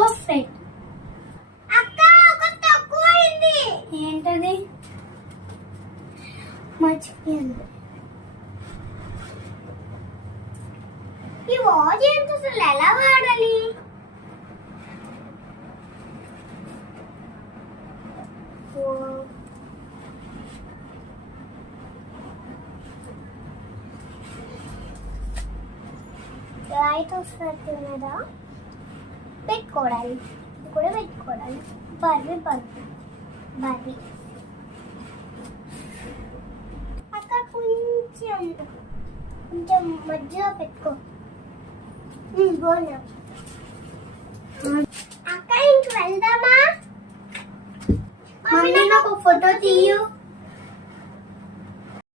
Perfect. అక్క ఒక తక్కువ అయింది. ఏంటది? మర్చిపోయింది. ఈ వాచ్ ఏంటి అసలు ఎలా వాడాలి? లైట్ వస్తుంది కదా, పెట్టుకోవాలి. ఇది కూడా పెట్టుకోవాలి. బర్రీ బర్రీ బర్రీ. అక్క కొంచెం కొంచెం మధ్యలో పెట్టుకో. బాగున్నా అక్క, ఇంక వెళ్దామా? మమ్మీ నాకు ఫోటో తీయు.